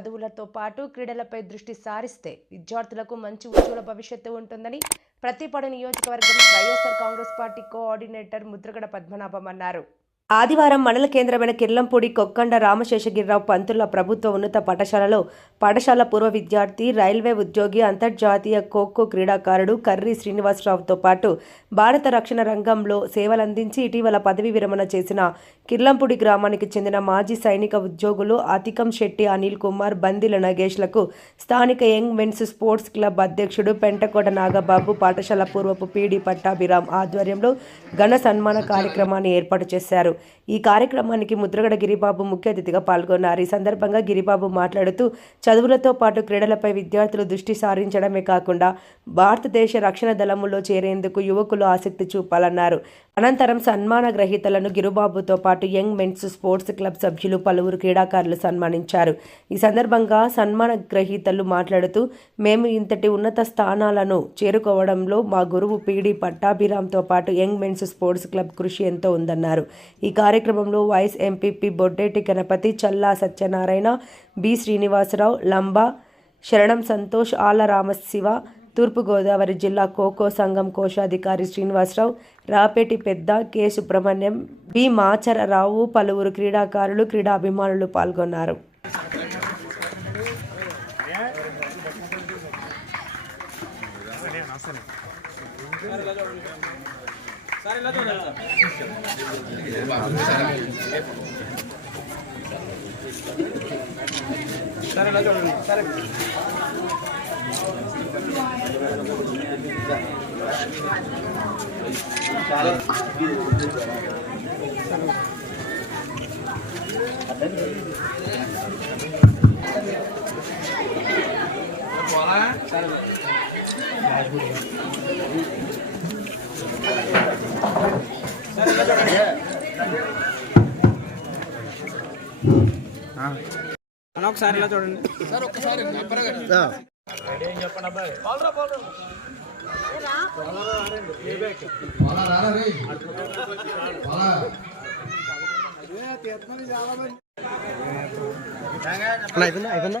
చదువులతో పాటు క్రీడలపై దృష్టి సారిస్తే విద్యార్థులకు మంచి ఉజ్వల భవిష్యత్తు ఉంటుందని ప్రతిపాడు నియోజకవర్గం YSR congress party coordinator Mudragada Padmanabham అన్నారు. ఆదివారం మండల కేంద్రమైన కిర్లంపూడి కొక్కండ రామశేషగిరిరావు పంతుల ప్రభుత్వ ఉన్నత పాఠశాలలో పాఠశాల పూర్వ విద్యార్థి రైల్వే ఉద్యోగి అంతర్జాతీయ ఖోఖో క్రీడాకారుడు కర్రీ శ్రీనివాసరావుతో పాటు భారత రక్షణ రంగంలో సేవలందించి ఇటీవల పదవి విరమణ చేసిన కిర్లంపూడి గ్రామానికి చెందిన మాజీ సైనిక ఉద్యోగులు అతికం శెట్టి అనిల్ కుమార్ బందిల నగేష్లకు స్థానిక యంగ్ మెన్స్ స్పోర్ట్స్ క్లబ్ అధ్యక్షుడు పెంటకోట నాగబాబు పాఠశాల పూర్వపు పీడి పట్టాభిరామ్ ఆధ్వర్యంలో ఘన సన్మాన కార్యక్రమాన్ని ఏర్పాటు చేశారు. ఈ కార్యక్రమానికి ముద్రగడ గిరిబాబు ముఖ్య అతిథిగా పాల్గొన్నారు. ఈ సందర్భంగా గిరిబాబు మాట్లాడుతూ చదువులతో పాటు క్రీడలపై విద్యార్థులు దృష్టి సారించడమే కాకుండా భారతదేశ రక్షణ దళములో చేరేందుకు యువకులు ఆసక్తి చూపాలన్నారు. అనంతరం సన్మాన గ్రహీతలను గిరిబాబుతో పాటు యంగ్ మెన్స్ స్పోర్ట్స్ క్లబ్ సభ్యులు పలువురు క్రీడాకారులు సన్మానించారు. ఈ సందర్భంగా సన్మాన గ్రహీతలు మాట్లాడుతూ మేము ఇంతటి ఉన్నత స్థానాలను చేరుకోవడంలో మా గురువు పీడి పట్టాభిరామ్తో పాటు యంగ్ మెన్స్ స్పోర్ట్స్ క్లబ్ కృషి ఎంతో ఉందన్నారు. ఈ ఈ కార్యక్రమంలో vice MPP Boddeti Ganapathi Challa Satyanarayana B Srinivasarao Lamba Saranam Santosh ఆల రామశివ తూర్పుగోదావరి జిల్లా ఖోఖో సంఘం కోశాధికారి శ్రీనివాసరావు రాపేటి పెద్ద కె సుబ్రహ్మణ్యం బి మాచరరావు పలువురు క్రీడాకారులు క్రీడాభిమానులు పాల్గొన్నారు. అన్న ఒకసారి ఇలా చూడండి. అన్న అయిపోయిందా అయిపోయిందా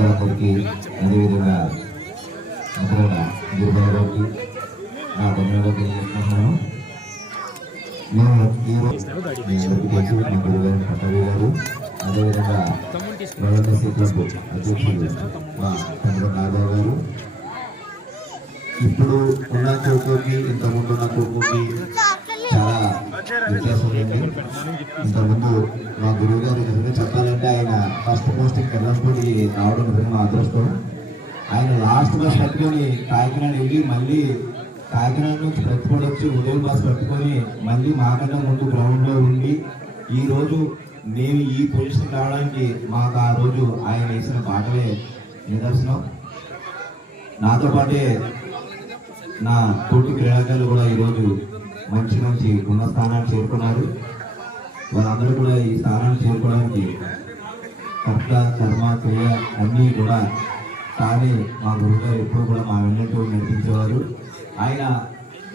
పెద్దలందరికీ అదేవిధంగా ముద్రగడ గిరిబాబుకి నా ధన్యవాదాలు తెలియజేస్తున్నాను మేము ఈరోజు మీ మా గురుగారు పట్టవి గారు. అదేవిధంగా వైఎస్ఆర్సీ క్లబ్ అధ్యక్షులు మా చంద్ర నాగరావు గారు. ఇప్పుడు ఉన్న చోటుకి ఇంతకుముందు ఉన్న చోటుకి చాలా వ్యత్యాసం ఉంది. ఇంతకుముందు మా గురువు గారు చెప్పాలంటే ఆయన పోస్టింగ్ కర్ణంపూడి రావడం నిజంగా అదృష్టం. ఆయన లాస్ట్ బస్ పట్టుకొని కాకినాడ వెళ్ళి మళ్ళీ కాకినాడ నుంచి ప్రతిపడి వచ్చి ఉదయం బస్ పట్టుకొని మళ్ళీ మాకన్నా ముందు గ్రౌండ్లో ఉండి ఈ రోజు మేము ఈ పొజిషన్ రావడానికి మాకు ఆ రోజు ఆయన వేసిన బాటలే నిదర్శనం. నాతో పాటే నా తోటి క్రీడాకారులు కూడా ఈరోజు మంచి మంచి ఉన్న స్థానాన్ని చేరుకున్నారు. వాళ్ళందరూ కూడా ఈ స్థానం కర్త కర్మ క్రియ అన్నీ కూడా తానే మా గురువుగారు ఎప్పుడు కూడా మా వెన్నట్టు నడిపించేవారు ఆయన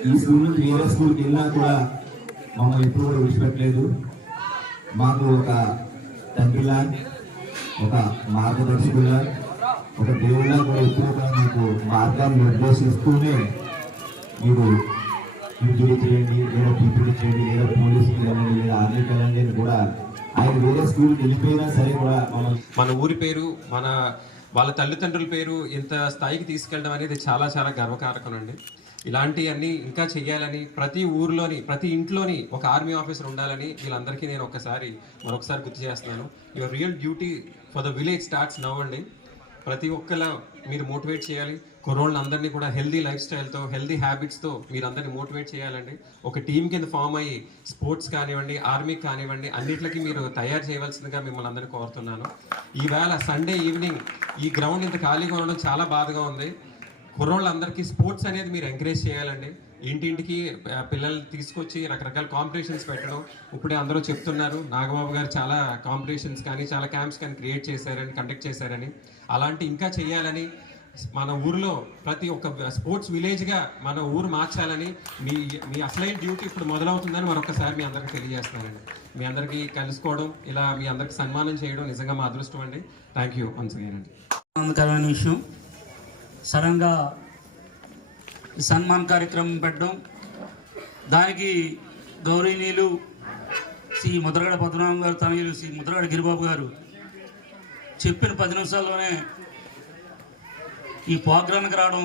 ఈ స్కూల్ నుంచి వేరే స్కూల్కి వెళ్ళినా కూడా మమ్మల్ని ఎప్పుడు కూడా విడిచిపెట్టలేదు. మాకు ఒక తండ్రిలా ఒక మార్గదర్శకులా ఒక దేవుళ్ళ కూడా ఎప్పుడు కూడా మీకు మార్గాన్ని నిర్దేశిస్తూనే మీరు ఇంజురీ చేయండి లేదా పీపీడీ చేయండి లేదా పోలీసులు వెళ్ళండి స్కూల్కి వెళ్ళిపోయినా సరే కూడా మనం మన ఊరి పేరు మన వాళ్ళ తల్లిదండ్రుల పేరు ఇంత స్థాయికి తీసుకెళ్ళడం అనేది చాలా చాలా గర్వకారకం అండి ఇలాంటివన్నీ ఇంకా చెయ్యాలని ప్రతి ఊర్లోని ప్రతి ఇంట్లోని ఒక ఆర్మీ ఆఫీసర్ ఉండాలని వీళ్ళందరికీ నేను ఒకసారి మరొకసారి గుర్తు చేస్తున్నాను. Your real duty for the village starts now అండి. ప్రతి ఒక్కలా మీరు మోటివేట్ చేయాలి. కుర్రోళ్ళని అందరినీ కూడా హెల్దీ లైఫ్ స్టైల్తో హెల్దీ హ్యాబిట్స్తో మీరందరినీ మోటివేట్ చేయాలండి. ఒక టీం కింద ఫామ్ అయ్యి స్పోర్ట్స్ కానివ్వండి ఆర్మీ కానివ్వండి అన్నిట్లకి మీరు తయారు చేయవలసిందిగా మిమ్మల్ని అందరినీ కోరుతున్నాను. ఈవేళ సండే ఈవినింగ్ ఈ గ్రౌండ్ ఇంత ఖాళీగా ఉండడం చాలా బాధగా ఉంది. కుర్రోళ్ళందరికీ స్పోర్ట్స్ అనేది మీరు ఎంకరేజ్ చేయాలండి. ఇంటింటికి పిల్లల్ని తీసుకొచ్చి రకరకాల కాంపిటీషన్స్ పెట్టడం. ఇప్పుడే అందరూ చెప్తున్నారు నాగబాబు గారు చాలా కాంపిటీషన్స్ కానీ చాలా క్యాంప్స్ కానీ క్రియేట్ చేశారని కండక్ట్ చేశారని. అలాంటి ఇంకా చేయాలని మన ఊరిలో ప్రతి ఒక్క స్పోర్ట్స్ విలేజ్గా మన ఊరు మార్చాలని మీ మీ అసలైన డ్యూటీ ఇప్పుడు మొదలవుతుందని మరొకసారి మీ అందరికీ తెలియజేస్తున్నానండి. మీ అందరికీ కలుసుకోవడం ఇలా మీ అందరికీ సన్మానం చేయడం నిజంగా మా అదృష్టం అండి. థ్యాంక్ యూ వన్స్ అగైన్ అండి. ఆనందకరమైన విషయం. సడన్గా సన్మాన్ కార్యక్రమం పెట్టడం. దానికి గౌరవనీయులు శ్రీ ముద్రగడ పద్మనాభం గారు తనయులు శ్రీ ముద్రగడ గిరిబాబు గారు చెప్పిన పది నిమిషాల్లోనే ఈ ప్రోగ్రాంకి రావడం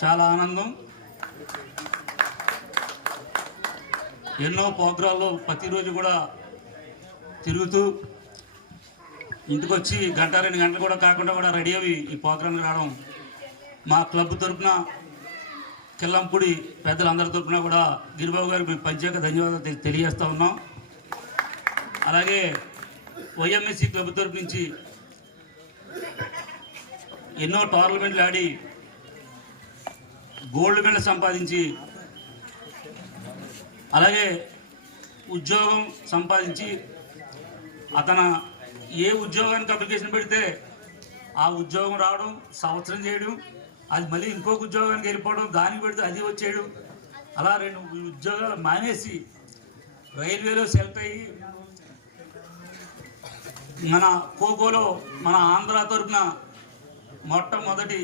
చాలా ఆనందం. ఎన్నో ప్రోగ్రాల్లో ప్రతిరోజు కూడా తిరుగుతూ ఇంటికి వచ్చి గంట రెండు గంటలు కూడా కాకుండా కూడా రెడీ అవి ఈ ప్రోగ్రాంకి రావడం మా క్లబ్ తరపున కిల్లంపూడి పెద్దలందరి తరపున కూడా గిరిబాబు గారికి మేము ప్రత్యేక ధన్యవాదాలు తెలియజేస్తూ ఉన్నాం. అలాగే వైఎంఎస్సీ క్లబ్ తరపు నుంచి ఎన్నో టోర్నమెంట్లు ఆడి గోల్డ్ మెడల్ సంపాదించి అలాగే ఉద్యోగం సంపాదించి అతను ఏ ఉద్యోగానికి అప్లికేషన్ పెడితే ఆ ఉద్యోగం రావడం సంవత్సరం చేయడం అది మళ్ళీ ఇంకొక ఉద్యోగానికి వెళ్ళిపోవడం దానికి పెడితే అది వచ్చేయడం అలా రెండు ఉద్యోగాలు మానేసి రైల్వేలో సెలెక్ట్ అయ్యి మన ఖోఖోలో మన ఆంధ్ర తరపున మొట్టమొదటి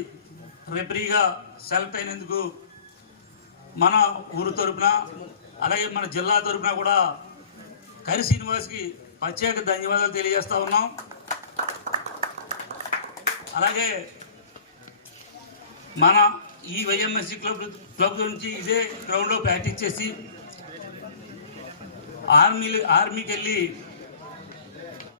రెఫరీగా సెలెక్ట్ అయినందుకు మన ఊరు తరపున అలాగే మన జిల్లా తరపున కూడా కరి శ్రీనివాస్కి ప్రత్యేక ధన్యవాదాలు తెలియజేస్తూ ఉన్నాం. అలాగే మన ఈ వైఎంఎస్సి క్లబ్ క్లబ్ నుంచి ఇదే గ్రౌండ్లో ప్రాక్టీస్ చేసి ఆర్మీ ఆర్మీకి వెళ్ళి